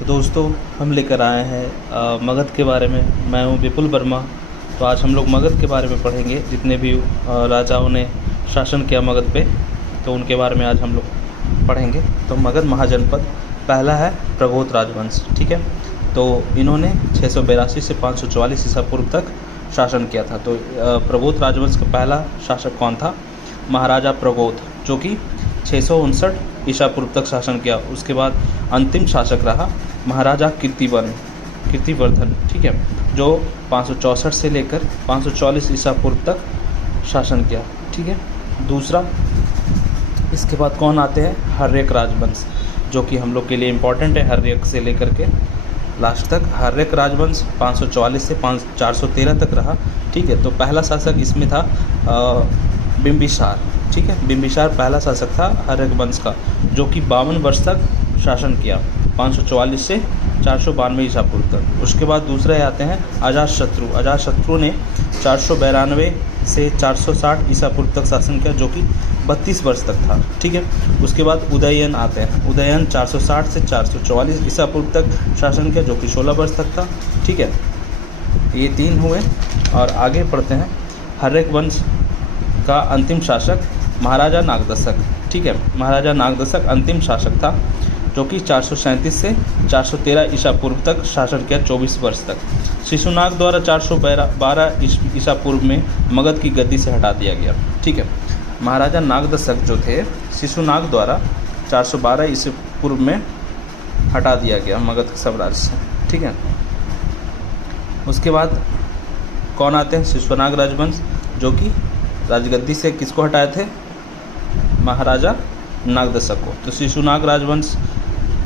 तो दोस्तों हम लेकर आए हैं मगध के बारे में। मैं हूं विपुल वर्मा। तो आज हम लोग मगध के बारे में पढ़ेंगे, जितने भी राजाओं ने शासन किया मगध पे, तो उनके बारे में आज हम लोग पढ़ेंगे। तो मगध महाजनपद पहला है प्रगोत राजवंश। ठीक है, तो इन्होंने 682 से 544 ईसा पूर्व तक शासन किया था। तो प्रगोत राजवंश का पहला शासक कौन था? महाराजा प्रगोत, जो कि 659 ईसा पूर्व तक शासन किया। उसके बाद अंतिम शासक रहा महाराजा कीर्तिवर्धन। ठीक है, जो 564 से लेकर 544 ईसा पूर्व तक शासन किया। ठीक है, दूसरा इसके बाद कौन आते हैं? हर्यक राजवंश, जो कि हम लोग के लिए इम्पोर्टेंट है। हर्यक से लेकर के लास्ट तक हर्यक राजवंश 544 से 413 तक रहा। ठीक है, तो पहला शासक इसमें था बिंबिसार। ठीक है, बिंबिसार पहला शासक था हर्यक वंश का, जो कि 52 वर्ष तक शासन किया, 544 से 492 ईसा पूर्व तक। उसके बाद दूसरे आते हैं अजातशत्रु। अजातशत्रु ने 492 से 460 ईसा पूर्व तक शासन किया, जो कि 32 वर्ष तक था। ठीक है, उसके बाद उदयन आते हैं। उदयन 460 से 444 ईसा पूर्व तक शासन किया, जो कि 16 वर्ष तक था। ठीक है, ये 3 हुए। और आगे पढ़ते हैं हर्यक वंश का अंतिम शासक महाराजा नागदशक। ठीक है, महाराजा नागदशक अंतिम शासक था, जो कि 437 से 413 ईसा पूर्व तक शासन किया, 24 वर्ष तक। शिशुनाग द्वारा 412 ईसा पूर्व में मगध की गद्दी से हटा दिया गया। ठीक है, महाराजा नागदशक जो थे, शिशुनाग द्वारा 412 ईसा पूर्व में हटा दिया गया मगध साम्राज्य से। ठीक है, उसके बाद कौन आते हैं? शिशुनाग राजवंश, जो कि राजगद्दी से किसको हटाए थे? महाराजा नागदशक को। तो शिशुनाग राजवंश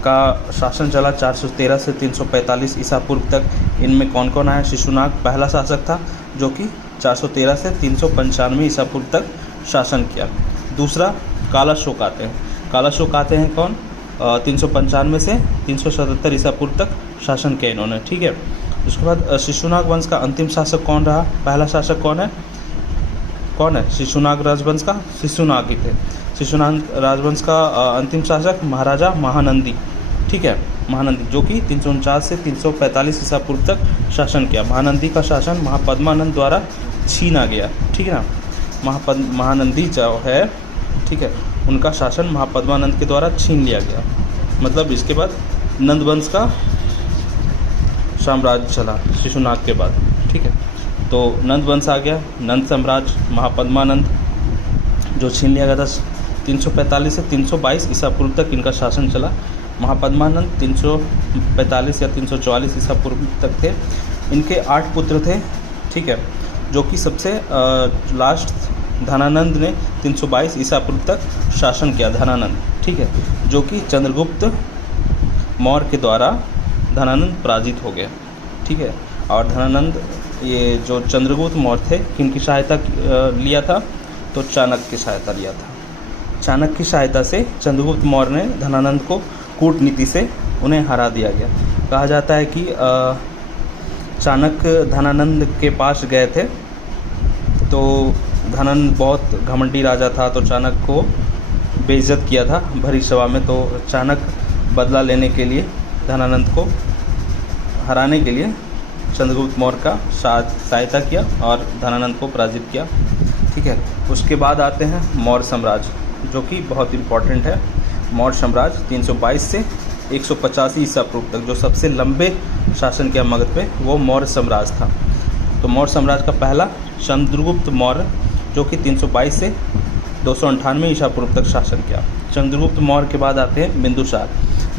का शासन चला 413 से 345 ईसा पूर्व तक। इनमें कौन कौन आया? शिशुनाग पहला शासक था, जो कि 413 से 395 ईसा पूर्व तक शासन किया। दूसरा कालाशोक आते हैं। कालाशोक आते हैं कौन? 395 से 377 ईसा पूर्व तक शासन किया इन्होंने। ठीक है, उसके बाद शिशुनाग वंश का अंतिम शासक कौन रहा? पहला शासक कौन है? शिशुनाग राजवंश का शिशुनाग ही थे। शिशुनाग राजवंश का अंतिम शासक महाराजा महानंदी। ठीक है, महानंदी, जो कि 349 से 345 ईसा पूर्व तक शासन किया। महानंदी का शासन महापद्मानंद द्वारा छीना गया। ठीक है ना, महानंदी जो है, ठीक है, उनका शासन महापद्मानंद के द्वारा छीन लिया गया। मतलब इसके बाद नंदवंश का साम्राज्य चला शिशुनाग के बाद। ठीक है, तो नंद वंश आ गया। नंद साम्राज्य महापद्मानंद जो छीन लिया गया था, 345 से 322 ईसा पूर्व तक इनका शासन चला। महापद्मानंद 345 या 344 ईसा पूर्व तक थे। इनके 8 पुत्र थे। ठीक है, जो कि सबसे लास्ट धनानंद ने 322 ईसा पूर्व तक शासन किया। धनानंद, ठीक है, जो कि चंद्रगुप्त मौर्य के द्वारा धनानंद पराजित हो गया। ठीक है, और धनानंद, ये जो चंद्रगुप्त मौर्य थे, किनकी सहायता लिया था? तो चाणक्य की सहायता लिया था। चाणक्य की सहायता से चंद्रगुप्त मौर्य ने धनानंद को कूटनीति से उन्हें हरा दिया गया। कहा जाता है कि चाणक्य धनानंद के पास गए थे, तो धनानंद बहुत घमंडी राजा था, तो चाणक्य को बेइज्जत किया था भरी सभा में। तो चाणक्य बदला लेने के लिए, धनानंद को हराने के लिए चंद्रगुप्त मौर्य का सहायता किया और धनानंद को पराजित किया। ठीक है, उसके बाद आते हैं मौर्य साम्राज्य, जो कि बहुत इम्पोर्टेंट है। मौर्य साम्राज्य 322 से 185 ईसा पूर्व तक, जो सबसे लंबे शासन किया मगध पे, वो मौर्य साम्राज्य था। तो मौर्य साम्राज्य का पहला चंद्रगुप्त मौर्य, जो कि 322 से 298 ईसा पूर्व तक शासन किया। चंद्रगुप्त मौर्य के बाद आते हैं बिंदुसार।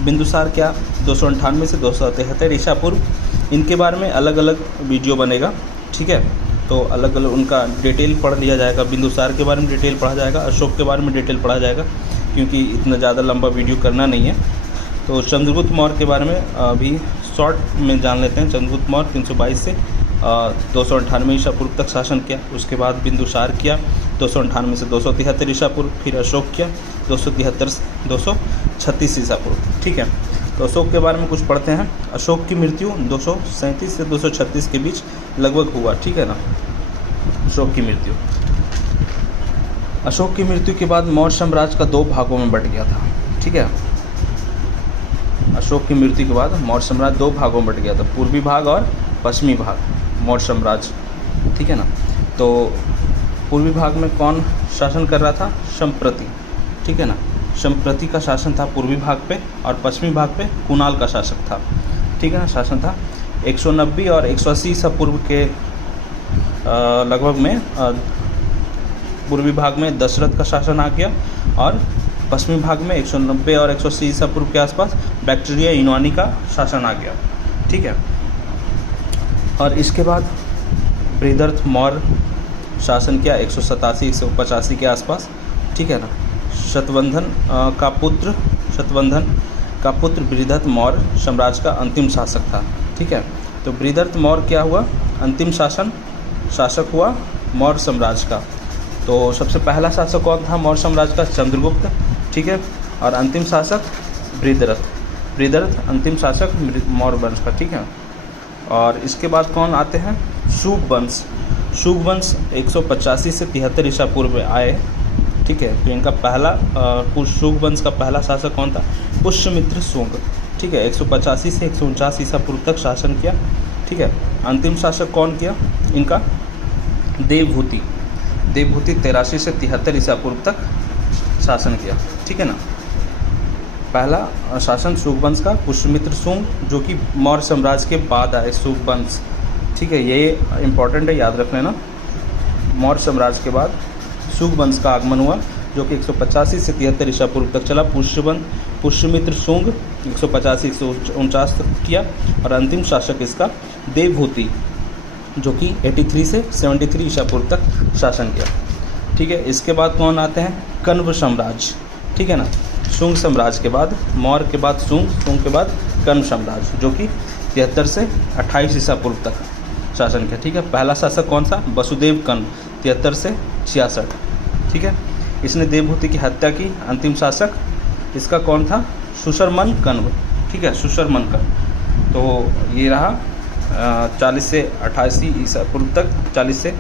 बिंदुसार क्या? 298 से 273 ईसा पूर्व। इनके बारे में अलग अलग वीडियो बनेगा। ठीक है, तो अलग अलग उनका डिटेल पढ़ लिया जाएगा। बिंदुसार के बारे में डिटेल पढ़ा जाएगा, अशोक के बारे में डिटेल पढ़ा जाएगा, क्योंकि इतना ज़्यादा लंबा वीडियो करना नहीं है। तो चंद्रगुप्त मौर्य के बारे में अभी शॉर्ट में जान लेते हैं। चंद्रगुप्त मौर्य 322 से 298 ईसा पूर्व तक शासन किया। उसके बाद बिंदुसार किया 298 से 273 ईसा पूर्व। फिर अशोक किया 273 से 236 ईसा पूर्व। ठीक है, तो अशोक के बारे में कुछ पढ़ते हैं। अशोक की मृत्यु 237 से 236 के बीच लगभग हुआ। ठीक है ना, अशोक की मृत्यु। अशोक की मृत्यु के बाद मौर्य साम्राज्य का 2 भागों में बंट गया था। ठीक है, अशोक की मृत्यु के बाद मौर्य साम्राज्य 2 भागों में बट गया था, पूर्वी भाग और पश्चिमी भाग मौर्य साम्राज्य, ठीक है ना। तो पूर्वी भाग में कौन शासन कर रहा था? संप्रति, ठीक है ना। संप्रति का शासन था पूर्वी भाग पे, और पश्चिमी भाग पे कुणाल का शासक था, ठीक है ना, शासन था। 190 और 180 ईसा पूर्व के लगभग में पूर्वी भाग में दशरथ का शासन आ गया, और पश्चिमी भाग में 190 और 180 ईसा पूर्व के आसपास बैक्टीरिया यूनानी का शासन आ गया, ठीक है। और इसके बाद बृहदर्थ मौर्य शासन किया 187 185 के आसपास, ठीक है ना। शतवंधन का पुत्र बृहदर्थ मौर्य साम्राज्य का अंतिम शासक था, ठीक है। तो बृहदर्थ मौर्य क्या हुआ? अंतिम शासक हुआ मौर्य साम्राज्य का। तो सबसे पहला शासक कौन था मौर्य साम्राज्य का? चंद्रगुप्त, ठीक है। और अंतिम शासक बृहदर्थ अंतिम शासक मौर्य वंश का, ठीक है। और इसके बाद कौन आते हैं? शुंग वंश 185 से 73 ईसा पूर्व में आए, ठीक है। तो इनका पहला शुंग वंश का पहला शासक कौन था? पुष्यमित्र शुंग, ठीक है। 185 से 149 ईसा पूर्व तक शासन किया, ठीक है। अंतिम शासक कौन किया इनका? देवभूति 83 से 73 ईसा पूर्व तक शासन किया, ठीक है ना। पहला शासन शुंग वंश का पुष्यमित्र शुंग, जो कि मौर्य साम्राज्य के बाद आए शुंग वंश, ठीक है। ये इम्पॉर्टेंट है, याद रख लेना। मौर्य साम्राज्य के बाद शुंग वंश का आगमन हुआ, जो कि 185 से 73 ईसा पूर्व तक चला। पुष्यमित्र शुंग 185 149 तक किया, और अंतिम शासक इसका देवभूति, जो कि 83 से 73 ईसा पूर्व तक शासन किया, ठीक है। इसके बाद कौन आते हैं? कण्व साम्राज्य, ठीक है ना। शुंग साम्राज्य के बाद मौर्य के बाद शुंग के बाद कण्व साम्राज्य, जो कि 73 से 28 ईसा पूर्व तक शासन किया, ठीक है। पहला शासक कौन सा? वसुदेव कण्व 73 से 66, ठीक है। इसने देवभूति की हत्या की। अंतिम शासक इसका कौन था? सुशर्मन कण्व, ठीक है, सुशर्मन कण्व। तो ये रहा 40 से 88 ईसा पूर्व तक, 40 से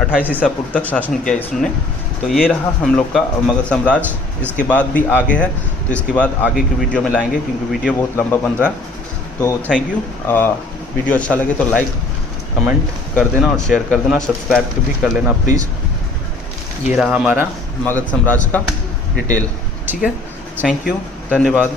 28 ईसा पूर्व तक शासन किया इसने। तो ये रहा हम लोग का मगध साम्राज्य। इसके बाद भी आगे है, तो इसके बाद आगे की वीडियो में लाएंगे, क्योंकि वीडियो बहुत लंबा बन रहा है। तो थैंक यू। वीडियो अच्छा लगे तो लाइक कमेंट कर देना और शेयर कर देना, सब्सक्राइब भी कर लेना प्लीज़। ये रहा हमारा मगध साम्राज्य का डिटेल, ठीक है। थैंक यू, धन्यवाद।